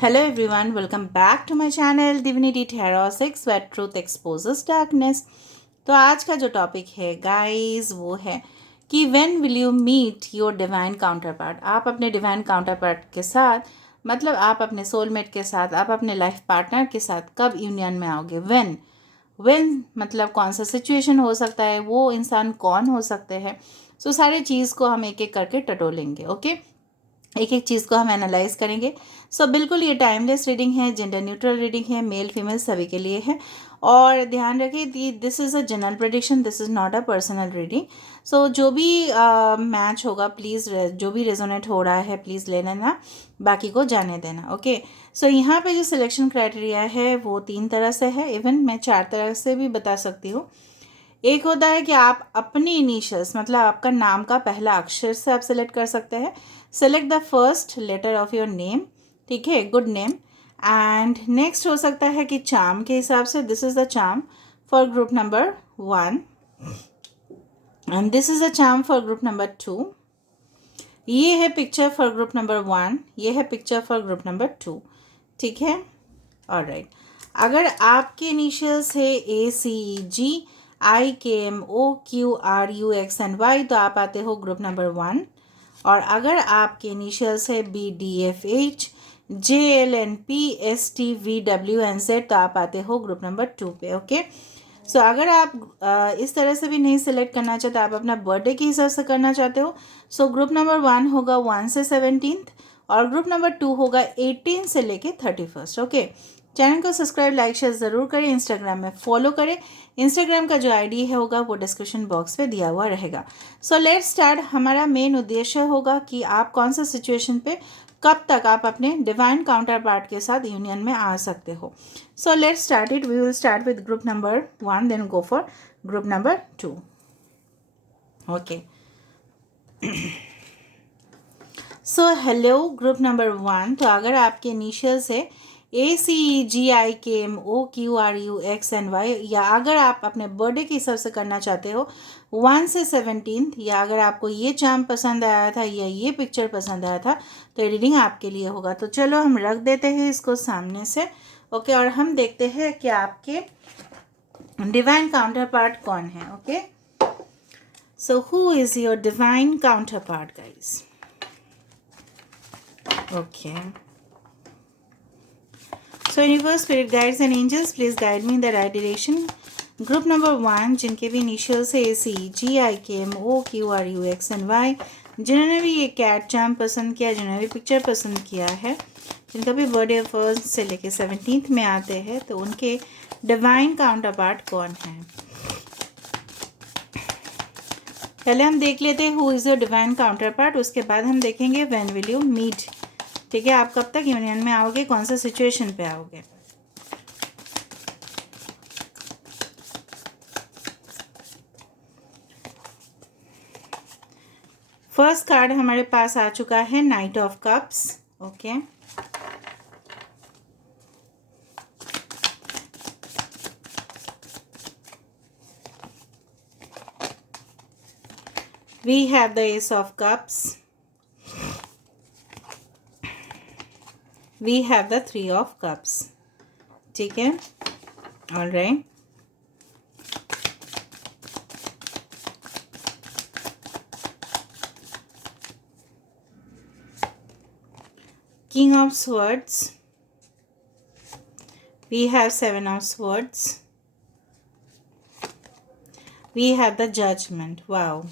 Hello everyone, welcome back to my channel Divinity Tarot 6 where truth exposes darkness। तो आज का जो topic है गाइस वो है कि when will you meet your divine counterpart. आप अपने डिवाइन काउंटर पार्ट के साथ मतलब आप अपने सोलमेट के साथ, आप अपने लाइफ पार्टनर के साथ कब यूनियन में आओगे। व्हेन मतलब कौन सा सिचुएशन हो सकता है, वो इंसान कौन हो सकते हैं। सो सारी चीज़ को हम एक एक करके टटोलेंगे। ओके, एक एक चीज़ को हम एनालाइज करेंगे। सो बिल्कुल ये टाइमलेस रीडिंग है, जेंडर न्यूट्रल रीडिंग है, मेल फीमेल सभी के लिए है। और ध्यान रखिए this is a general prediction, this is not a personal reading. So जो भी मैच होगा प्लीज़, जो भी रेजोनेट हो रहा है प्लीज़ ले लेना, बाकी को जाने देना। ओके, सो यहाँ पे जो सिलेक्शन क्राइटेरिया है वो 3 तरह से है, इवन मैं 4 तरह से भी बता सकती हूँ। एक होता है कि आप अपनी इनिशियल्स मतलब आपका नाम का पहला अक्षर से आप सेलेक्ट कर सकते हैं। Select the first letter of your name, ठीक है, गुड नेम। एंड नेक्स्ट हो सकता है कि चार्म के हिसाब से, this is the charm for group number 1 and this is the charm for group number 2। ये है पिक्चर फॉर ग्रुप नंबर 1, ये है पिक्चर फॉर ग्रुप नंबर 2, ठीक है। ऑलराइट, अगर आपके इनिशियल्स है ACEGIKMOQRUXNY तो आप आते हो ग्रुप नंबर 1। और अगर आपके इनिशियल्स है BDFH JLNPSTVWNZ तो आप आते हो ग्रुप नंबर 2 पे। ओके, सो अगर आप इस तरह से भी नहीं सिलेक्ट करना चाहते, आप अपना बर्थडे के हिसाब से करना चाहते हो, सो ग्रुप नंबर 1 होगा 1 से 17 और ग्रुप नंबर 2 होगा 18 से लेके 31। ओके, चैनल को सब्सक्राइब लाइक शेयर ज़रूर करें, इंस्टाग्राम में फॉलो करें। इंस्टाग्राम का जो आईडी है होगा वो डिस्क्रिप्शन बॉक्स पे दिया हुआ रहेगा। सो लेट्स स्टार्ट। हमारा मेन उद्देश्य होगा कि आप कौन सा सिचुएशन पे कब तक आप अपने डिवाइन काउंटर पार्ट के साथ यूनियन में आ सकते हो। So let's start it. We will start with group number 1 then go for group number 2। Okay, so hello group number 1। तो अगर आपके इनिशियल्स है ACEGIKMOQRUXNY या अगर आप अपने बर्थडे के हिसाब से करना चाहते हो 1 से 17 या अगर आपको ये चार्म पसंद आया था या ये पिक्चर पसंद आया था तो रीडिंग आपके लिए होगा। तो चलो हम रख देते हैं इसको सामने से। ओके, और हम देखते हैं कि आपके डिवाइन काउंटर पार्ट कौन है। Okay, so who is your divine counter part guys. Okay, so universe, spirit guides and angels, please guide me in the right direction। Group number 1 जिनके भी इनिशियल्स है ACEGIKMOQRUXNY, जिन्होंने भी ये कैट चार्म पसंद किया, जिन्होंने भी पिक्चर पसंद किया है, जिनका भी बर्थडे 1 से लेके 17 में आते हैं, तो उनके डिवाइन काउंटर पार्ट कौन है। पहले हम देख लेते हैं who is your divine counter part, उसके बाद हम देखेंगे व्हेन विल यू मीट। ठीक है, आप कब तक यूनियन में आओगे, कौन सा सिचुएशन पे आओगे। फर्स्ट कार्ड हमारे पास आ चुका है knight of cups. Okay, we have the ace of cups, we have the 3 of cups. ठीक है, alright, King of Swords, we have 7 of Swords, we have the Judgment। Wow,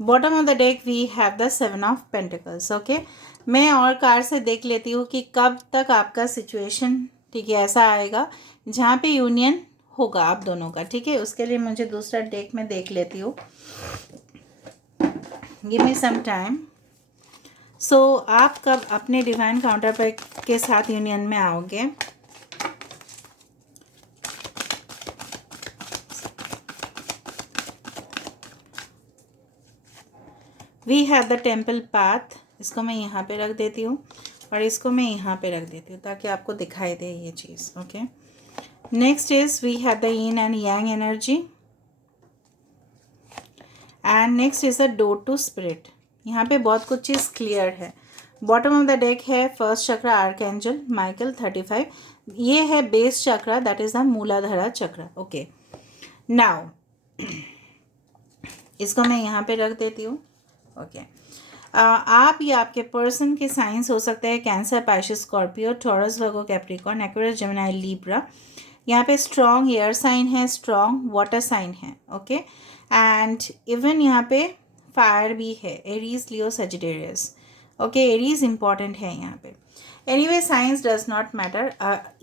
bottom of the deck we have the 7 of pentacles. Okay, मैं और card से देख लेती हूँ कि कब तक आपका सिचुएशन, ठीक है, ऐसा आएगा जहाँ पे यूनियन होगा आप दोनों का। ठीक है, उसके लिए मुझे दूसरा डेक में देख लेती हूँ, गिव मी सम टाइम। सो आप कब अपने डिवाइन काउंटर पार्ट के साथ यूनियन में आओगे। We have the temple path, इसको मैं यहाँ पे रख देती हूँ और इसको मैं यहाँ पे रख देती हूँ ताकि आपको दिखाई दे ये चीज़। Okay, next is we have the yin and yang energy and next is the door to spirit. यहाँ पे बहुत कुछ चीज़ क्लियर है, बॉटम ऑफ द डेक है फर्स्ट चक्र आर्कएंजल माइकल 35, ये है बेस चक्र दैट इज द मूलाधारा चक्र। ओके, नाउ इसको मैं यहाँ पे रख देती हूँ। ओके, आप या आपके पर्सन के साइंस हो सकते हैं कैंसर, पाइसेस, स्कॉर्पियो, टॉरस, वर्गो, कैप्रिकॉर्न, एक्वेरियस, जेमिनी, लिब्रा। यहाँ पे स्ट्रॉन्ग एयर साइन है, स्ट्रॉन्ग वाटर साइन है। ओके, एंड इवन यहाँ पे फायर भी है, एरीज, लियो, सजिटेरियस। ओके, एरीज इंपॉर्टेंट है यहाँ पे। Anyway science does not matter.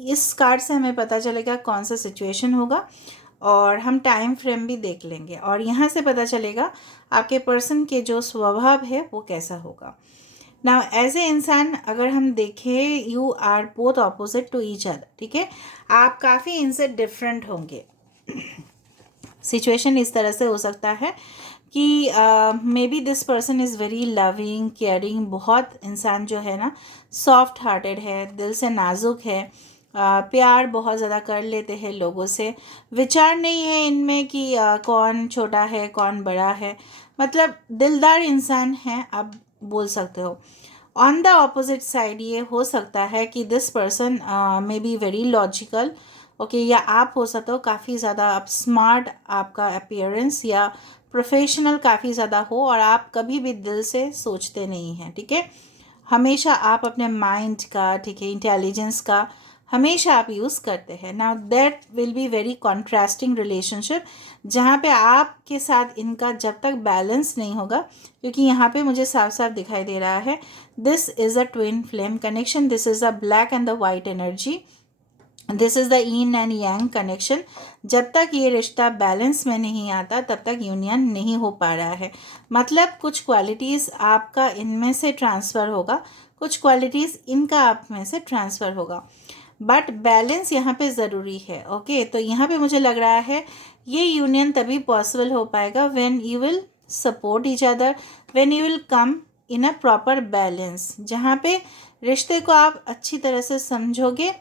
इस कार्ड से हमें पता चलेगा कौन सा सिचुएशन होगा और हम टाइम फ्रेम भी देख लेंगे और यहाँ से पता चलेगा आपके पर्सन के जो स्वभाव है वो कैसा होगा। नाउ एज ए इंसान अगर हम देखें, you are both opposite to each other. ठीक है, आप काफ़ी इनसे डिफरेंट होंगे। सिचुएशन इस तरह से हो सकता है कि may be this person is very loving, caring, बहुत इंसान जो है ना सॉफ्ट हार्टेड है, दिल से नाजुक है, प्यार बहुत ज़्यादा कर लेते हैं लोगों से, विचार नहीं है इनमें कि कौन छोटा है कौन बड़ा है, मतलब दिलदार इंसान है आप बोल सकते हो। ऑन द ऑपोजिट साइड ये हो सकता है कि this person may be very logical. Okay, या आप हो सकते हो काफ़ी ज़्यादा आप स्मार्ट, आपका अपीयरेंस या प्रोफेशनल काफ़ी ज़्यादा हो और आप कभी भी दिल से सोचते नहीं हैं। ठीक है, हमेशा आप अपने माइंड का, ठीक है, इंटेलिजेंस का हमेशा आप यूज़ करते हैं। Now that will be very contrasting relationship, जहाँ पे आपके साथ इनका जब तक बैलेंस नहीं होगा, क्योंकि यहाँ पे मुझे साफ साफ दिखाई दे रहा है this is a twin flame connection, this is a black and the white energy, this is the yin and yang connection. जब तक ये रिश्ता बैलेंस में नहीं आता तब तक यूनियन नहीं हो पा रहा है। मतलब कुछ क्वालिटीज़ आपका इनमें से ट्रांसफ़र होगा, कुछ क्वालिटीज़ इनका आप में से ट्रांसफ़र होगा, बट बैलेंस यहाँ पे ज़रूरी है। ओके, तो यहाँ पे मुझे लग रहा है ये यूनियन तभी पॉसिबल हो पाएगा when you will support each other, when you will come in a proper balance, जहाँ पे रिश्ते को आप अच्छी तरह से समझोगे।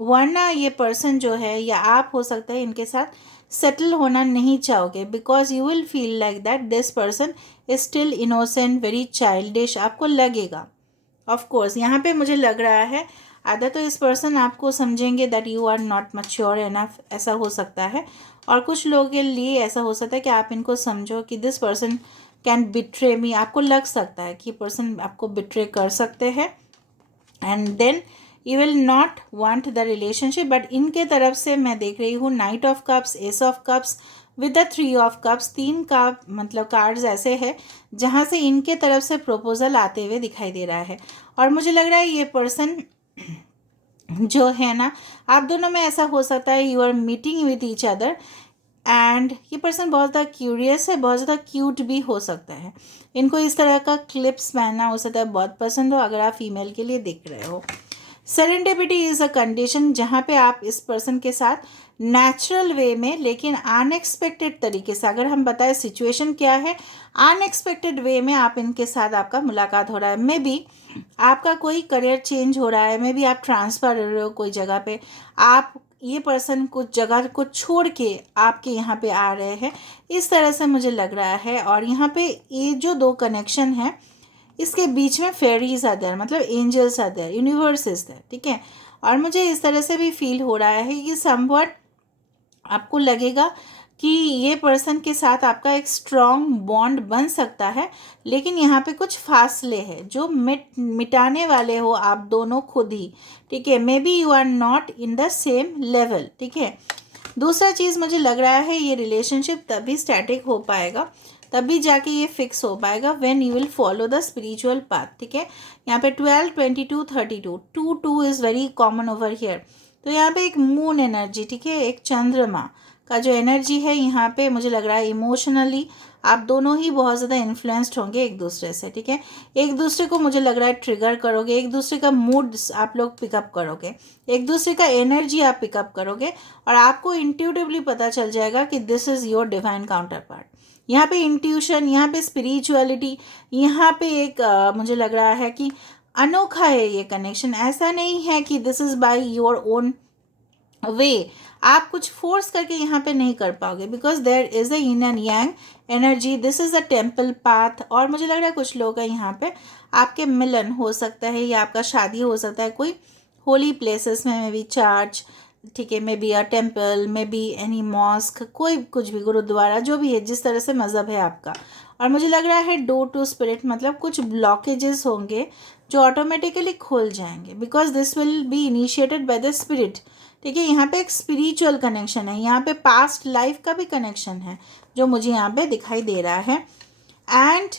वरना ये पर्सन जो है या आप हो सकता है इनके साथ सेटल होना नहीं चाहोगे, because you will feel like that this person is still innocent, very childish आपको लगेगा। ऑफ कोर्स यहाँ पे मुझे लग रहा है आधा तो इस पर्सन आपको समझेंगे that you are not mature enough, ऐसा हो सकता है, और कुछ लोगों के लिए ऐसा हो सकता है कि आप इनको समझो कि दिस पर्सन कैन बिट्रे मी, आपको लग सकता है कि ये पर्सन आपको बिट्रे कर सकते हैं and then you will not want the relationship. But इनके तरफ से मैं देख रही हूँ knight of cups, ace of cups with the 3 of cups, 3 का मतलब कार्ड्स ऐसे हैं जहाँ से इनके तरफ से प्रपोजल आते हुए दिखाई दे रहा है। और मुझे लग रहा है ये पर्सन जो है ना, आप दोनों में ऐसा हो सकता है you are meeting with each other and ये पर्सन बहुत ज़्यादा क्यूरियस है, बहुत ज़्यादा क्यूट भी हो सकता है, इनको इस तरह का क्लिप्स पहनना हो सकता है बहुत पसंद हो अगर आप फीमेल के लिए देख रहे हो। सेरेंडिपिटी इज़ अ कंडीशन जहाँ पे आप इस पर्सन के साथ नेचुरल वे में लेकिन अनएक्सपेक्टेड तरीके से, अगर हम बताएं सिचुएशन क्या है, अनएक्सपेक्टेड वे में आप इनके साथ आपका मुलाकात हो रहा है। मे बी आपका कोई करियर चेंज हो रहा है, मे बी आप ट्रांसफ़र हो रहे हो कोई जगह पे, आप ये पर्सन कुछ जगह को छोड़ के आपके यहाँ पे आ रहे हैं, इस तरह से मुझे लग रहा है। और यहाँ पे ये जो 2 कनेक्शन है इसके बीच में फेरीज आर देयर, मतलब angels are there, universe is there. ठीक है, और मुझे इस तरह से भी फील हो रहा है कि समवट आपको लगेगा कि ये पर्सन के साथ आपका एक स्ट्रॉन्ग बॉन्ड बन सकता है, लेकिन यहाँ पे कुछ फासले हैं जो मिटाने वाले हो आप दोनों खुद ही। ठीक है, maybe you are not in the same level. ठीक है, दूसरा चीज़ मुझे लग रहा है ये रिलेशनशिप तभी स्टैटिक हो पाएगा, तभी जाके ये फिक्स हो पाएगा when you will follow the spiritual path. ठीक है, यहाँ पे 12, 22, 32, 2 is very common over here. तो यहाँ पे एक मून एनर्जी, ठीक है, एक चंद्रमा का जो एनर्जी है यहाँ पे मुझे लग रहा है इमोशनली आप दोनों ही बहुत ज़्यादा इन्फ्लुएंस्ड होंगे एक दूसरे से। ठीक है, एक दूसरे को मुझे लग रहा है ट्रिगर करोगे, एक दूसरे का मूड आप लोग पिकअप करोगे, एक दूसरे का एनर्जी आप पिकअप करोगे और आपको इंट्यूटिवली पता चल जाएगा कि this is your divine counter part. यहाँ पे इंट्यूशन, यहाँ पे स्पिरिचुअलिटी, यहाँ पे एक मुझे लग रहा है कि अनोखा है ये कनेक्शन। ऐसा नहीं है कि this is by your own way, आप कुछ फोर्स करके यहाँ पे नहीं कर पाओगे, because there is a yin and yang energy, this is a temple path. और मुझे लग रहा है कुछ लोग का यहाँ पे आपके मिलन हो सकता है या आपका शादी हो सकता है कोई होली प्लेसेस में, मे बी चर्च, ठीक है, maybe a temple, maybe any mosque, कोई कुछ भी, गुरुद्वारा, जो भी है, जिस तरह से मज़हब है आपका। और मुझे लग रहा है डोर टू स्पिरिट, मतलब कुछ ब्लॉकेजेस होंगे जो ऑटोमेटिकली खुल जाएंगे, because this will be initiated by the spirit. ठीक है, यहाँ पे एक स्पिरिचुअल कनेक्शन है, यहाँ पे पास्ट लाइफ का भी कनेक्शन है जो मुझे यहाँ पे दिखाई दे रहा है। एंड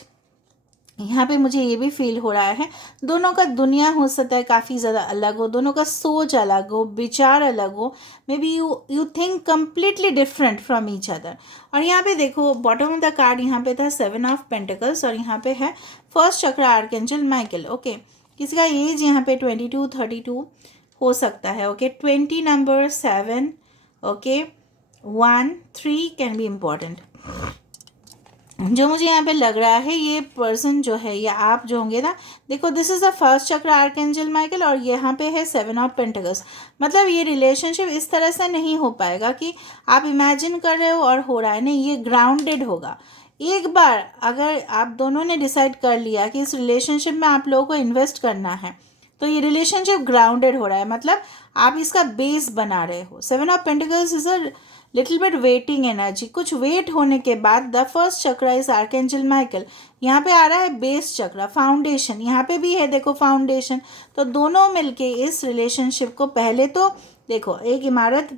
यहाँ पे मुझे ये भी फील हो रहा है दोनों का दुनिया हो सकता है काफ़ी ज़्यादा अलग हो, दोनों का सोच अलग हो, विचार अलग हो, maybe you think completely different from each other. और यहाँ पे देखो बॉटम ऑफ द कार्ड यहाँ पे था 7 ऑफ पेंटिकल्स और यहाँ पे है first chakra archangel Michael. Okay, किसी का एज यहाँ पे 22 32 हो सकता है। Okay, 20 number 7, okay, 1 3 can be important. जो मुझे यहाँ पे लग रहा है ये पर्सन जो है या आप जो होंगे ना, देखो this is the first chakra archangel Michael और यहाँ पे है 7 ऑफ पेंटिकल्स। मतलब ये रिलेशनशिप इस तरह से नहीं हो पाएगा कि आप इमेजिन कर रहे हो और हो रहा है, नहीं, ये ग्राउंडेड होगा। एक बार अगर आप दोनों ने डिसाइड कर लिया कि इस रिलेशनशिप में आप लोगों को इन्वेस्ट करना है, तो ये रिलेशनशिप ग्राउंडेड हो रहा है, मतलब आप इसका बेस बना रहे हो। 7 of pentacles is a little bit waiting energy, कुछ वेट होने के बाद द फर्स्ट चक्र इज आर्कएंजल माइकल, यहाँ पे आ रहा है बेस चक्र, फाउंडेशन, यहाँ पे भी है देखो फाउंडेशन। तो दोनों मिलके इस रिलेशनशिप को, पहले तो देखो एक इमारत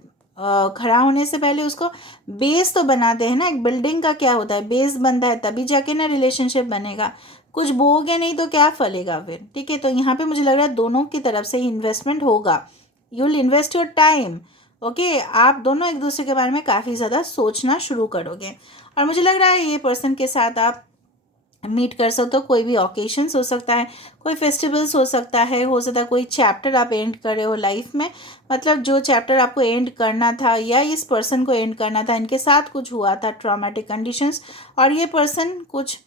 खड़ा होने से पहले उसको बेस तो बनाते हैं ना, एक बिल्डिंग का क्या होता है, बेस बनता है तभी जाके ना रिलेशनशिप बनेगा, कुछ बोओगे नहीं तो क्या फलेगा फिर। ठीक है, तो यहाँ पे मुझे लग रहा है दोनों की तरफ से ही इन्वेस्टमेंट होगा, you will invest your time. Okay, आप दोनों एक दूसरे के बारे में काफ़ी ज़्यादा सोचना शुरू करोगे। और मुझे लग रहा है ये पर्सन के साथ आप मीट कर सकते हो, कोई भी ओकेशंस हो सकता है, कोई फेस्टिवल्स हो सकता है कोई चैप्टर आप एंड कर रहे हो लाइफ में, मतलब जो चैप्टर आपको एंड करना था या इस पर्सन को एंड करना था, इनके साथ कुछ हुआ था ट्रॉमेटिक कंडीशंस और ये पर्सन कुछ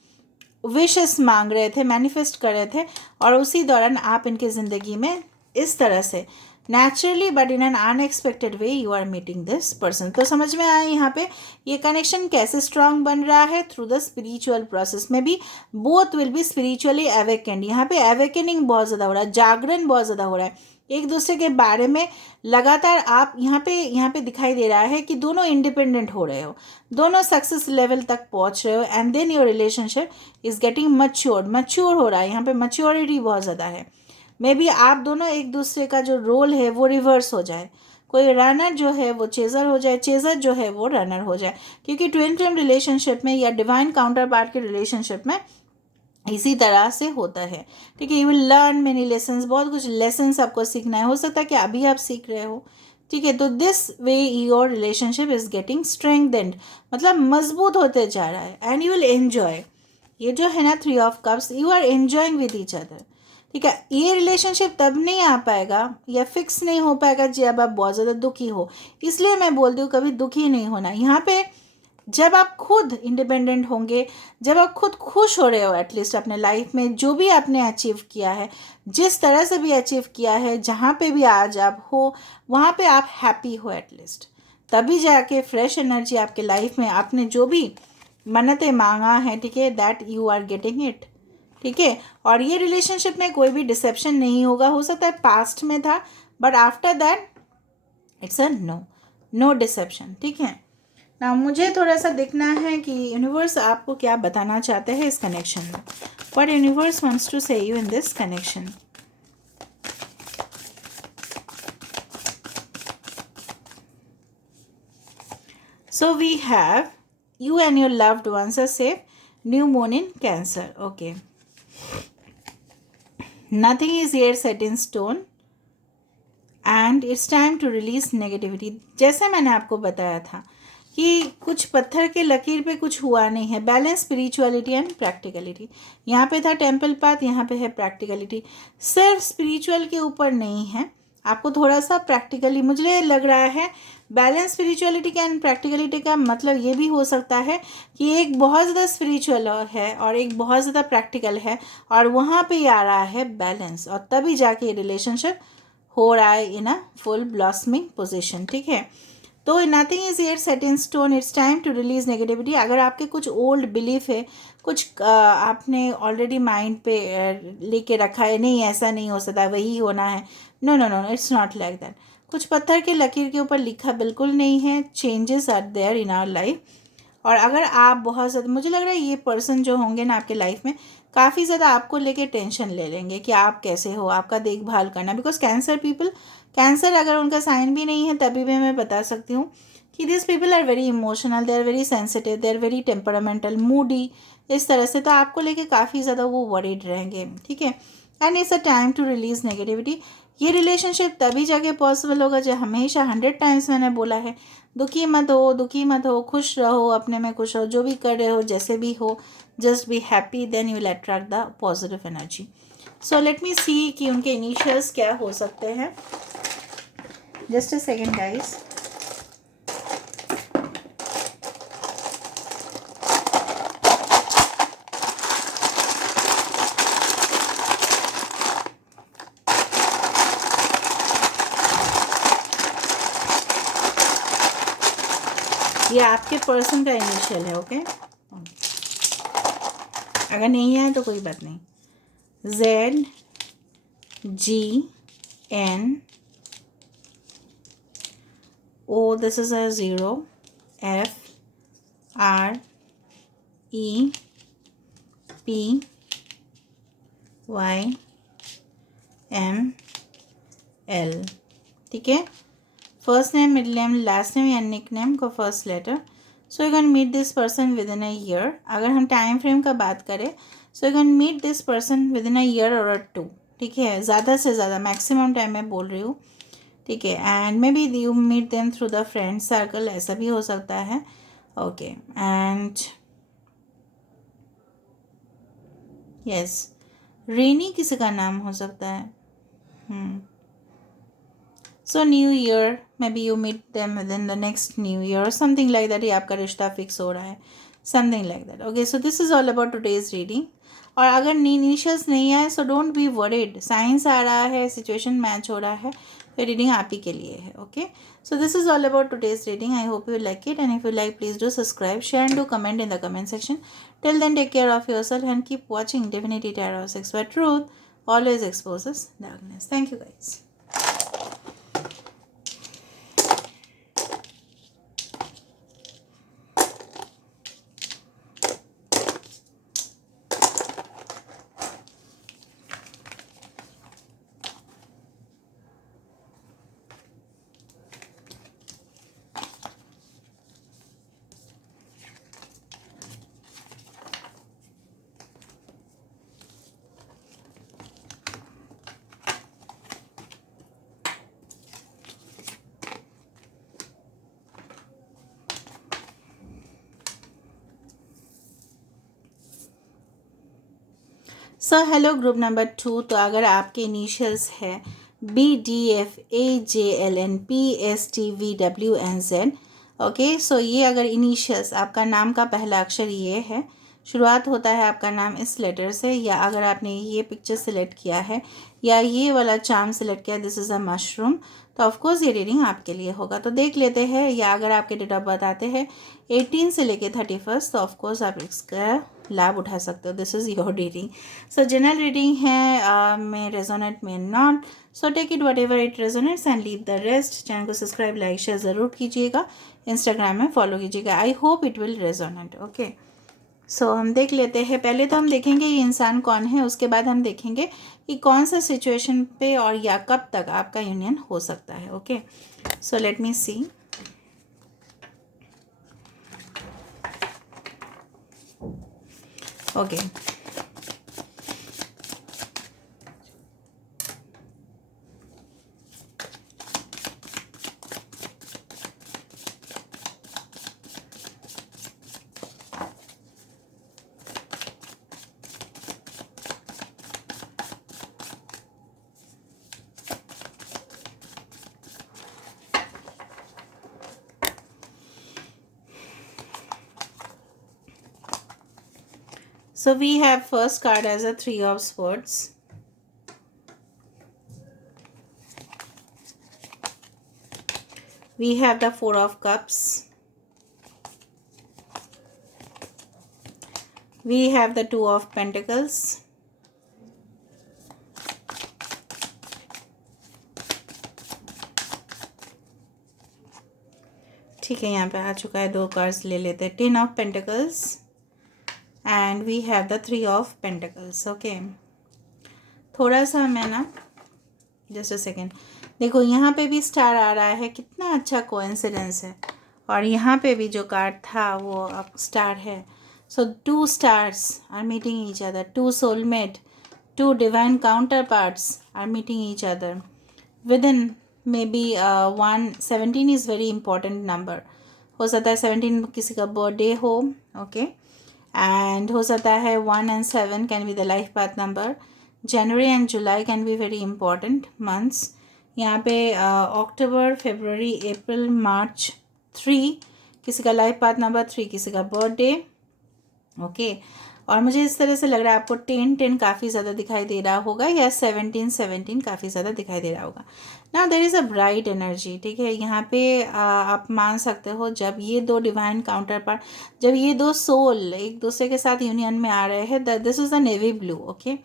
विशेस मांग रहे थे, मैनिफेस्ट कर रहे थे और उसी दौरान आप इनकी ज़िंदगी में इस तरह से naturally but in an unexpected way you are meeting this person. तो समझ में आया यहाँ पे ये कनेक्शन कैसे स्ट्रांग बन रहा है, थ्रू द स्पिरिचुअल प्रोसेस में भी both will be spiritually awakened. यहाँ पे अवेकनिंग बहुत ज़्यादा हो रहा है, जागरण बहुत ज़्यादा हो रहा है एक दूसरे के बारे में लगातार। आप यहाँ पे दिखाई दे रहा है कि दोनों इंडिपेंडेंट हो रहे हो, दोनों सक्सेस लेवल तक पहुँच रहे हो and then your relationship is getting mature हो रहा है। यहाँ पे मच्योरिटी बहुत ज़्यादा है। मे बी आप दोनों एक दूसरे का जो रोल है वो रिवर्स हो जाए, कोई रनर जो है वो चेज़र हो जाए, चेज़र जो है वो रनर हो जाए, क्योंकि ट्विन फ्लेम रिलेशनशिप में या डिवाइन काउंटर पार्ट के रिलेशनशिप में इसी तरह से होता है। ठीक है, you will learn many lessons, बहुत कुछ लेसन्स आपको सीखना है, हो सकता है कि अभी आप सीख रहे हो। ठीक है, तो this way your relationship is getting strengthened, मतलब मजबूत होते जा रहा है एंड यू विल एन्जॉय। ये जो है ना 3 of cups, you are enjoying with each other. ठीक है, ये रिलेशनशिप तब नहीं आ पाएगा या फिक्स नहीं हो पाएगा जब आप बहुत ज़्यादा दुखी हो, इसलिए मैं बोलती हूँ कभी दुखी नहीं होना। यहाँ पे जब आप खुद इंडिपेंडेंट होंगे, जब आप खुद खुश हो रहे हो एटलीस्ट अपने लाइफ में, जो भी आपने अचीव किया है, जिस तरह से भी अचीव किया है, जहाँ पे भी आज आप हो वहाँ पे आप हैप्पी हो एटलीस्ट, तभी जाके फ्रेश एनर्जी आपके लाइफ में, आपने जो भी मन्नतें मांगा है, ठीक है, that you are getting it. ठीक है, और ये रिलेशनशिप में कोई भी डिसेप्शन नहीं होगा, हो सकता है पास्ट में था but after that it's a no deception. ठीक है ना, मुझे थोड़ा सा देखना है कि यूनिवर्स आपको क्या बताना चाहते हैं इस कनेक्शन में, व्हाट यूनिवर्स वांट्स टू से you in this connection. So we have you and your loved ones are safe. New moon in Cancer. Okay. Nothing is here set in stone. And it's time to release negativity. जैसे मैंने आपको बताया था कि कुछ पत्थर के लकीर पे कुछ हुआ नहीं है, बैलेंस स्पिरिचुअलिटी एंड प्रैक्टिकलिटी। यहाँ पे था टेम्पल पाथ, यहाँ पे है प्रैक्टिकलिटी। सिर्फ स्पिरिचुअल के ऊपर नहीं है, आपको थोड़ा सा प्रैक्टिकली, मुझे लग रहा है बैलेंस स्पिरिचुअलिटी का एंड प्रैक्टिकलिटी का मतलब ये भी हो सकता है कि एक बहुत ज़्यादा स्पिरिचुअल है और एक बहुत ज़्यादा प्रैक्टिकल है और वहाँ पे आ रहा है बैलेंस, और तभी जाके रिलेशनशिप हो रहा है in a full blossoming position. ठीक है, तो nothing is here set in stone, it's time to release negativity. अगर आपके कुछ ओल्ड बिलीफ है, कुछ आपने ऑलरेडी माइंड पे लेके रखा है, नहीं ऐसा नहीं हो सकता, वही होना है, no no no, it's not like that. कुछ पत्थर के लकीर के ऊपर लिखा बिल्कुल नहीं है, changes are there in our life. और अगर आप बहुत ज़्यादा, मुझे लग रहा है ये पर्सन जो होंगे ना आपके लाइफ में, काफ़ी ज़्यादा आपको लेके टेंशन ले लेंगे कि आप कैसे हो, आपका देखभाल करना। बिकॉज कैंसर पीपल, कैंसर अगर उनका साइन भी नहीं है तभी भी मैं बता सकती हूँ कि this people are very emotional, they are very sensitive, they are very temperamental, moody, इस तरह से। तो आपको लेके काफ़ी ज़्यादा वो वरीड रहेंगे, ठीक है। And it's a time to release negativity. ये रिलेशनशिप तभी जाके पॉसिबल होगा जब, हमेशा 100 टाइम्स मैंने बोला है, दुखी मत हो, दुखी मत हो, खुश रहो, अपने में खुश रहो, जो भी कर रहे हो, जैसे भी हो, just be happy, then you will attract the positive energy. So let me see कि उनके इनिशियल्स क्या हो सकते हैं। Just a second guys. ये आपके पर्सन का इनिशियल है, ओके। अगर नहीं है तो कोई बात नहीं। ZGNO, this is a 0, FREPYML, ठीक है। First name, middle name, last name या निक नेम का first letter. So you can meet this person within a year. अगर हम टाइम फ्रेम का बात करें, so you can meet this person within a year और 2, ठीक है। ज़्यादा से ज़्यादा मैक्सिमम टाइम मैं बोल रही हूँ, ठीक है। And maybe you meet them through the friend circle, ऐसा भी हो सकता है, ओके। एंड यस, रेनी किसी का नाम हो सकता है। So new year, maybe you meet them within the next new year, something like that. ये आपका रिश्ता फिक्स हो रहा है, something like that, okay. So this is all about today's reading. और अगर इनिशियल्स नहीं आए, so don't be worried, signs आ रहा है, सिचुएशन मैच हो रहा है, तो रीडिंग आप ही के लिए है, okay. So this is all about today's reading. I hope you like it, and if you like, please do subscribe, share and do comment in the comment section. Till then, take care of yourself and keep watching Divinity Tarot 6, where truth always exposes darkness. Thank you, guys. So hello group number 2। तो अगर आपके initials है BDFAJLNPSTVWNZ, okay. सो ये अगर initials, आपका नाम का पहला अक्षर ये है, शुरुआत होता है आपका नाम इस लेटर से, या अगर आपने ये पिक्चर सेलेक्ट किया है या ये वाला चार्म सेलेक्ट किया, दिस इज़ अ मशरूम, तो ऑफकोर्स ये रीडिंग आपके लिए होगा। तो देख लेते हैं। या अगर आपके डेट ऑफ बर्थ आते हैं 18 से लेके 31, तो ऑफकोर्स आप इसका लाभ उठा सकते हो। This is your reading. So general reading है, may resonate may not, so take it whatever it resonates and leave the rest. Channel को सब्सक्राइब, लाइक, शेयर ज़रूर कीजिएगा, इंस्टाग्राम में फॉलो कीजिएगा। I hope it will resonate, okay. So हम देख लेते हैं। पहले तो हम देखेंगे ये इंसान कौन है, उसके बाद हम देखेंगे कि कौन सा सिचुएशन पे और या कब तक आपका यूनियन हो सकता है, okay. So let me see. Okay, so we have first card as a 3 of swords. We have the Four of Cups. We have the Two of Pentacles. ठीक है, यहाँ पे आ चुका है, 2 कार्ड्स ले लेते हैं। 10 of Pentacles and we have the 3 of Pentacles. Okay, थोड़ा सा मैं ना जस्ट अ सेकेंड, देखो यहाँ पे भी स्टार आ रहा है, कितना अच्छा कोइंसिडेंस है। और यहाँ पे भी जो कार्ड था वो अब स्टार है। So 2 stars are meeting each other, 2 soulmate, 2 divine counterparts are meeting each other within maybe 17 is very important number. हो सकता है 17 किसी का बर्थडे हो, ओके, एंड हो सकता है 1 and 7 can be the life path number. January and July can be very important months. यहाँ पे अक्टूबर, फरवरी, अप्रैल, मार्च 3 किसी का लाइफ पाथ नंबर 3, किसी का बर्थडे, ओके। और मुझे इस तरह से लग रहा है आपको 10 काफ़ी ज़्यादा दिखाई दे रहा होगा, या 17 काफ़ी ज़्यादा दिखाई दे रहा होगा। ना there is a bright energy, ठीक है। यहाँ पे आप मान सकते हो जब ये 2 डिवाइन काउंटर पार्ट, जब ये 2 सोल एक दूसरे के साथ यूनियन में आ रहे हैं, this is the navy blue, okay,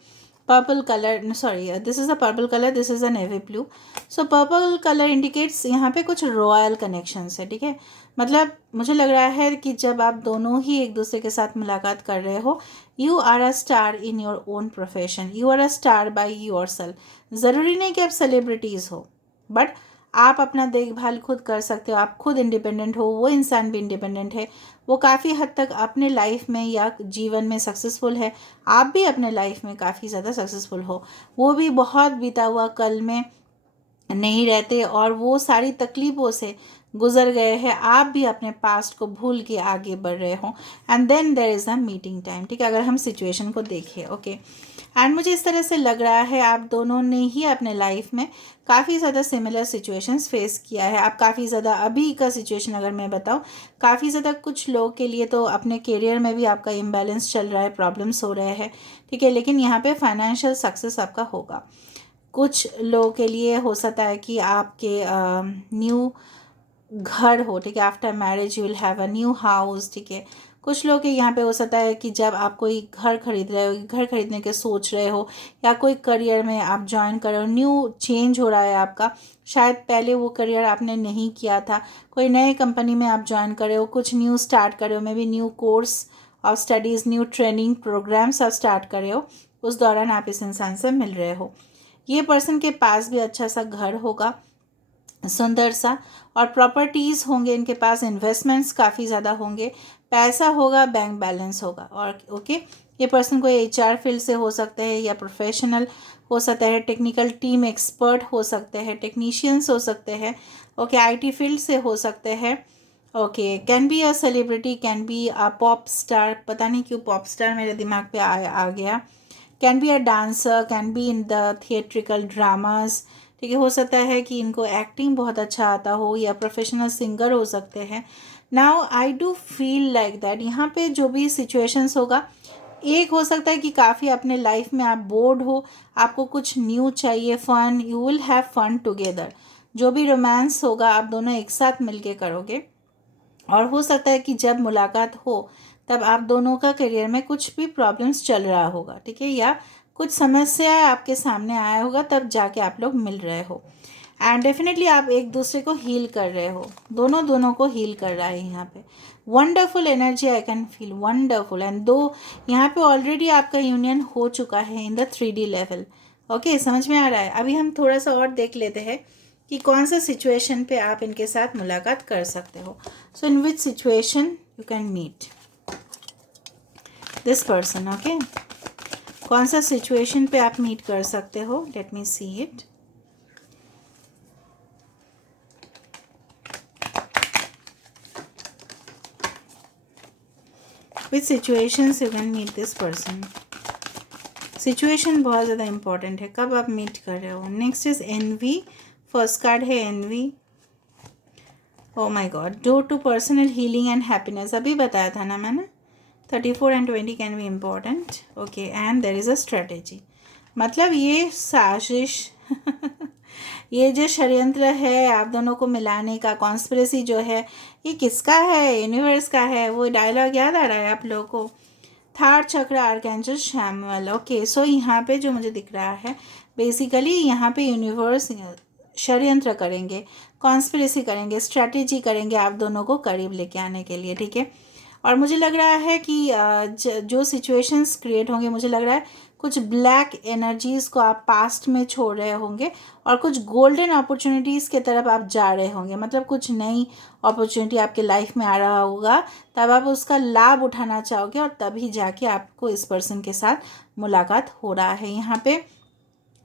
purple colour, sorry this is a purple colour, this is a navy blue. So purple colour indicates यहाँ पे कुछ रॉयल कनेक्शंस है, ठीक है। मतलब मुझे लग रहा है कि जब आप दोनों ही एक दूसरे के साथ मुलाकात कर रहे हो, you are a star in your own profession, you are a star by yourself. ज़रूरी नहीं कि आप सेलिब्रिटीज़ हो, बट आप अपना देखभाल खुद कर सकते हो, आप खुद इंडिपेंडेंट हो, वो इंसान भी इंडिपेंडेंट है, वो काफ़ी हद तक अपने लाइफ में या जीवन में सक्सेसफुल है, आप भी अपने लाइफ में काफ़ी ज़्यादा सक्सेसफुल हो। वो भी बहुत बीता हुआ कल में नहीं रहते और वो सारी तकलीफ़ों से गुजर गए हैं, आप भी अपने पास्ट को भूल के आगे बढ़ रहे हो, and then there is a meeting time, ठीक है, अगर हम सिचुएशन को देखें, ओके। एंड मुझे इस तरह से लग रहा है आप दोनों ने ही अपने लाइफ में काफ़ी ज़्यादा सिमिलर सिचुएशंस फेस किया है। आप काफ़ी ज़्यादा, अभी का सिचुएशन अगर मैं बताऊँ, काफ़ी ज़्यादा कुछ लोगों के लिए तो अपने करियर में भी आपका इम्बैलेंस चल रहा है, प्रॉब्लम्स हो रहे हैं, ठीक है, लेकिन यहाँ पे फाइनेंशियल सक्सेस आपका होगा। कुछ लोगों के लिए हो सकता है कि आपके न्यू घर हो, ठीक है, after marriage you will have a new house, ठीक है। कुछ लोग के यहाँ पे हो सकता है कि जब आप कोई घर खरीद रहे हो, घर खरीदने के सोच रहे हो, या कोई करियर में आप ज्वाइन कर रहे हो, न्यू चेंज हो रहा है आपका, शायद पहले वो करियर आपने नहीं किया था, कोई नए कंपनी में आप ज्वाइन कर रहे हो, कुछ न्यू स्टार्ट कर रहे हो, maybe new course of studies, new training programs आप स्टार्ट कर रहे हो, उस दौरान आप इस इंसान से मिल रहे हो। ये पर्सन के पास भी अच्छा सा घर होगा, सुंदर सा, और प्रॉपर्टीज़ होंगे इनके पास, इन्वेस्टमेंट्स काफ़ी ज़्यादा होंगे, पैसा होगा, बैंक बैलेंस होगा। और ओके, ये पर्सन कोई एचआर फील्ड से हो सकते हैं, या प्रोफेशनल हो सकता है, टेक्निकल टीम एक्सपर्ट हो सकते हैं, टेक्नीशियंस हो सकते हैं, ओके, आईटी फील्ड से हो सकते हैं, okay, can be a celebrity, can be a pop star, पता नहीं क्यों पॉप स्टार मेरे दिमाग पे आ गया, can be a dancer, can be in the theatrical dramas, ठीक है, हो सकता है कि इनको एक्टिंग बहुत अच्छा आता हो, या प्रोफेशनल सिंगर हो सकते हैं। Now I do feel like that यहाँ पे जो भी सिचुएशंस होगा, एक हो सकता है कि काफ़ी अपने लाइफ में आप बोर्ड हो, आपको कुछ न्यू चाहिए, fun, you will have fun together, जो भी रोमांस होगा आप दोनों एक साथ मिलके करोगे। और हो सकता है कि जब मुलाकात हो तब आप दोनों का करियर में कुछ भी प्रॉब्लम्स चल रहा होगा, ठीक है, या कुछ समस्या आपके सामने आया होगा, तब जाके आप लोग मिल रहे हो, एंड डेफिनेटली आप एक दूसरे को हील कर रहे हो, दोनों को हील कर रहा है यहाँ पे। Wonderful energy I can feel, wonderful, and दो यहाँ पे ऑलरेडी आपका यूनियन हो चुका है in the 3D level, okay, समझ में आ रहा है। अभी हम थोड़ा सा और देख लेते हैं कि कौन सा सिचुएशन पे आप इनके साथ मुलाकात कर सकते हो। So in which situation you can meet this person, okay, कौन सा सिचुएशन पे आप मीट कर सकते हो, let me see it. Which situations you can meet this person. Situation बहुत ज़्यादा इंपॉर्टेंट है, कब आप मीट कर रहे हो। Next is envy, first card है envy. Oh my God, door to personal healing and happiness, अभी बताया था ना मैंने, 34 and 20 can be important, okay, and there is a strategy, मतलब ये साजिश ये जो षड्यंत्र है आप दोनों को मिलाने का, कॉन्स्पिरेसी जो है, ये किसका है? यूनिवर्स का है। वो डायलॉग याद आ रहा है आप लोगों को? थर्ड चक्र आर्कैंजल शैमुअल। ओके, सो यहाँ पे जो मुझे दिख रहा है बेसिकली यहाँ पे यूनिवर्स षड्यंत्र करेंगे, कॉन्स्पिरेसी करेंगे, स्ट्रैटेजी करेंगे आप दोनों को करीब लेके आने के लिए, ठीक है। और मुझे लग रहा है कि जो सिचुएशंस क्रिएट होंगे, मुझे लग रहा है कुछ ब्लैक एनर्जीज़ को आप पास्ट में छोड़ रहे होंगे और कुछ गोल्डन अपॉर्चुनिटीज़ के तरफ आप जा रहे होंगे। मतलब कुछ नई अपॉर्चुनिटी आपके लाइफ में आ रहा होगा, तब आप उसका लाभ उठाना चाहोगे और तभी जाके आपको इस पर्सन के साथ मुलाकात हो रहा है। यहाँ पे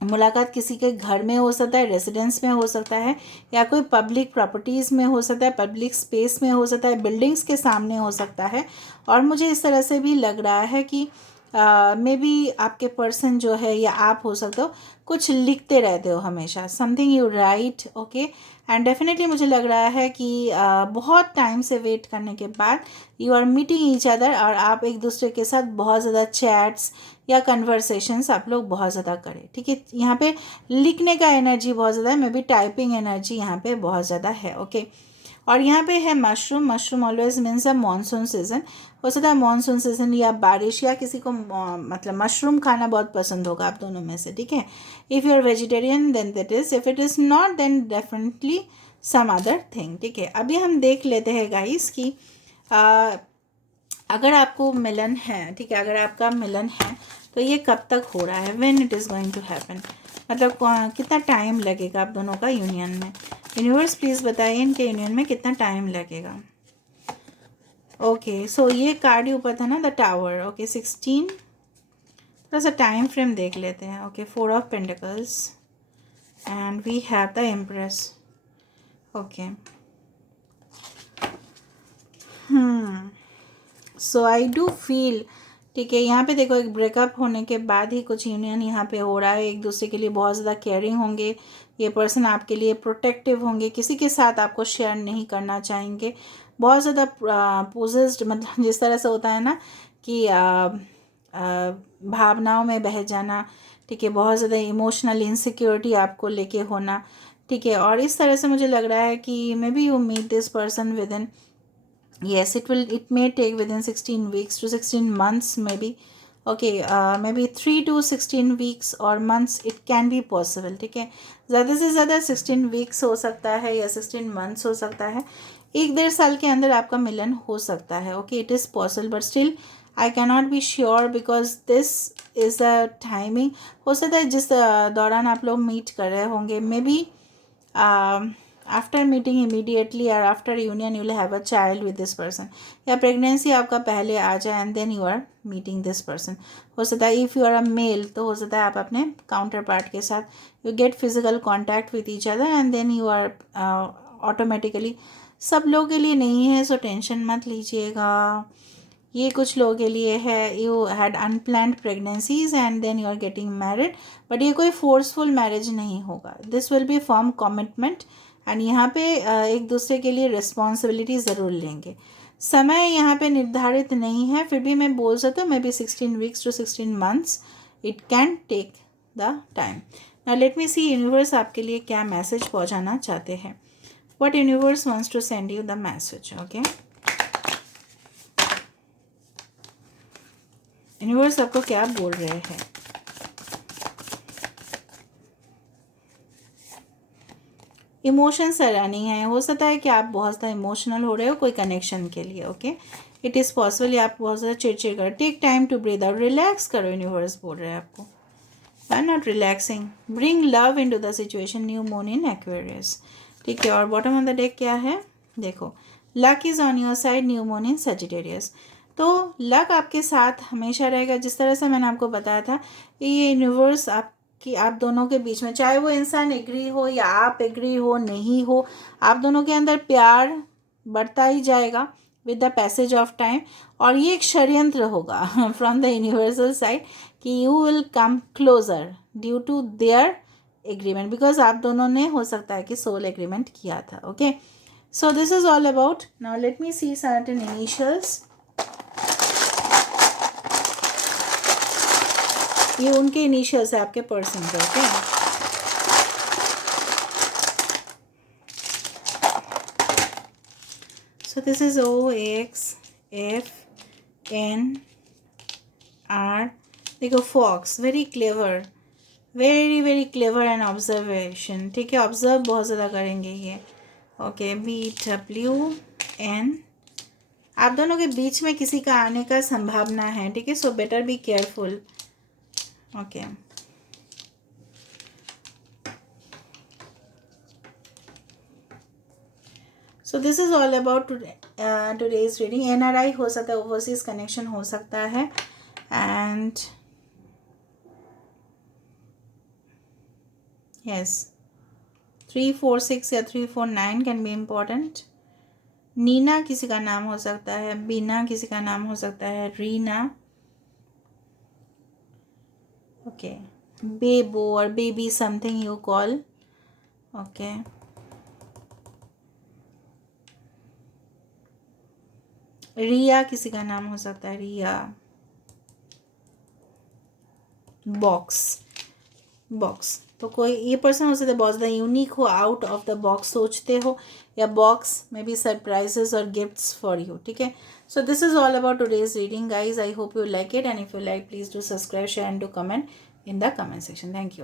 मुलाकात किसी के घर में हो सकता है, रेजिडेंस में हो सकता है, या कोई पब्लिक प्रॉपर्टीज़ में हो सकता है, पब्लिक स्पेस में हो सकता है, बिल्डिंग्स के सामने हो सकता है। और मुझे इस तरह से भी लग रहा है कि मे बी आपके पर्सन जो है या आप हो सकते हो कुछ लिखते रहते हो हमेशा, something you right, okay. And definitely मुझे लग रहा है कि बहुत टाइम से वेट करने के बाद you are meeting each other और आप एक दूसरे के साथ बहुत ज़्यादा चैट्स या कन्वर्सेशंस आप लोग बहुत ज़्यादा करें, ठीक है। यहाँ पे लिखने का एनर्जी बहुत ज़्यादा है, मे बी टाइपिंग एनर्जी यहाँ पे बहुत ज़्यादा है, ओके। और यहाँ पे है mushroom. Mushroom always means a monsoon season. हो सकता है मानसून सीजन या बारिश, या किसी को मतलब मशरूम खाना बहुत पसंद होगा आप दोनों में से, ठीक है। If you are vegetarian then that is, if it is not then definitely some other thing, ठीक है। अभी हम देख लेते हैं गाइस कि अगर आपको मिलन है, ठीक है, अगर आपका मिलन है तो ये कब तक हो रहा है, when it is going to happen, मतलब कितना टाइम लगेगा आप दोनों का यूनियन में। यूनिवर्स प्लीज़ बताइए इनके यूनियन में कितना टाइम लगेगा। ओके, सो ये कार्ड ही ऊपर था ना, द टावर। ओके 16, थोड़ा सा टाइम फ्रेम देख लेते हैं। Okay 4 of pentacles and we have the empress. Okay so I do feel, ठीक है, यहाँ पे देखो एक ब्रेकअप होने के बाद ही कुछ यूनियन यहाँ पे हो रहा है। एक दूसरे के लिए बहुत ज़्यादा केयरिंग होंगे, ये पर्सन आपके लिए प्रोटेक्टिव होंगे, किसी के साथ आपको शेयर नहीं करना चाहेंगे, बहुत ज़्यादा पोजेस्ड, मतलब जिस तरह से होता है ना कि भावनाओं में बह जाना, ठीक है, बहुत ज़्यादा इमोशनल इनसिक्योरिटी आपको लेके होना, ठीक है। और इस तरह से मुझे लग रहा है कि maybe you meet this person within, yes, it may take within 16 weeks to 16 months maybe, okay, maybe 3 to 16 weeks or months it can be possible, ठीक है। ज़्यादा से ज़्यादा 16 weeks हो सकता है या 16 months हो सकता है, 1-1.5 साल के अंदर आपका मिलन हो सकता है, okay, it is possible, but still I cannot be sure because this is a timing. हो सकता है जिस दौरान आप लोग मीट कर रहे होंगे, maybe after meeting immediately और after union you will have a child with this person, या प्रेगनेंसी आपका पहले आ जाए and then you are meeting this person. हो सकता है if you are a male तो हो सकता है आप अपने काउंटर पार्ट के साथ you get physical contact with each other and then you are automatically. सब लोगों के लिए नहीं है, सो टेंशन मत लीजिएगा। ये कुछ लोगों के लिए है, you had unplanned pregnancies and then you are getting married, but ये कोई फोर्सफुल मैरिज नहीं होगा, this will be firm commitment and यहाँ पे एक दूसरे के लिए रिस्पॉन्सिबिलिटी ज़रूर लेंगे। समय यहाँ पे निर्धारित नहीं है, फिर भी मैं बोल सकती हूँ maybe 16 weeks to 16 months it can take the time. Now let me see universe आपके लिए क्या मैसेज पहुँचाना चाहते हैं। What universe wants to send you the message, okay. Universe आपको क्या बोल रहे हैं। इमोशंस सराहनीय है, हो सकता है कि आप बहुत ज़्यादा इमोशनल हो रहे हो कोई कनेक्शन के लिए, ओके। इट इज़ पॉसिबल आप बहुत ज़्यादा चिड़चिड़ करो, take time to breathe out, relax करो, यूनिवर्स बोल रहे हैं आपको। I not relaxing, bring love into the situation, new moon in Aquarius, ठीक है। और बॉटम ऑफ द डेक क्या है, देखो, luck is on your side, new moon in Sagittarius. तो लक आपके साथ हमेशा रहेगा, जिस तरह से मैंने आपको बताया था ये यूनिवर्स आप कि आप दोनों के बीच में, चाहे वो इंसान एग्री हो या आप एग्री हो नहीं हो, आप दोनों के अंदर प्यार बढ़ता ही जाएगा with the passage of time. और ये एक षड्यंत्र होगा फ्रॉम द यूनिवर्सल साइड कि you will come closer due to their agreement, because आप दोनों ने हो सकता है कि सोल एग्रीमेंट किया था, okay. So this is all about. Now let me see certain initials. ये उनके इनिशियल्स है आपके पर्सन के, okay. So this is OXFNR. देखो fox, very clever, very very clever and observation, ठीक है, ऑब्जर्व बहुत ज़्यादा करेंगे ये। ओके, BWN, आप दोनों के बीच में किसी का आने का संभावना है, ठीक है, so better be careful. Okay, so this is all about today's reading. NRI हो सकता है, ओवरसीज कनेक्शन हो सकता है, एंड यस 346 या 349 कैन बी इम्पॉर्टेंट। नीना किसी का नाम हो सकता है, बीना किसी का नाम हो सकता है, रीना, ओके, बेबो और baby something you call, okay, Riya किसी का नाम हो सकता है, रिया, बॉक्स, बॉक्स, तो कोई ये पर्सन हो सकता है बहुत ज़्यादा यूनिक हो, आउट ऑफ द बॉक्स सोचते हो, या बॉक्स में बी सरप्राइजेस और गिफ्ट्स फॉर यू, ठीक है। So this is all about today's reading guys. I hope you like it, and if you like please do subscribe, share and do comment in the comment section. Thank you.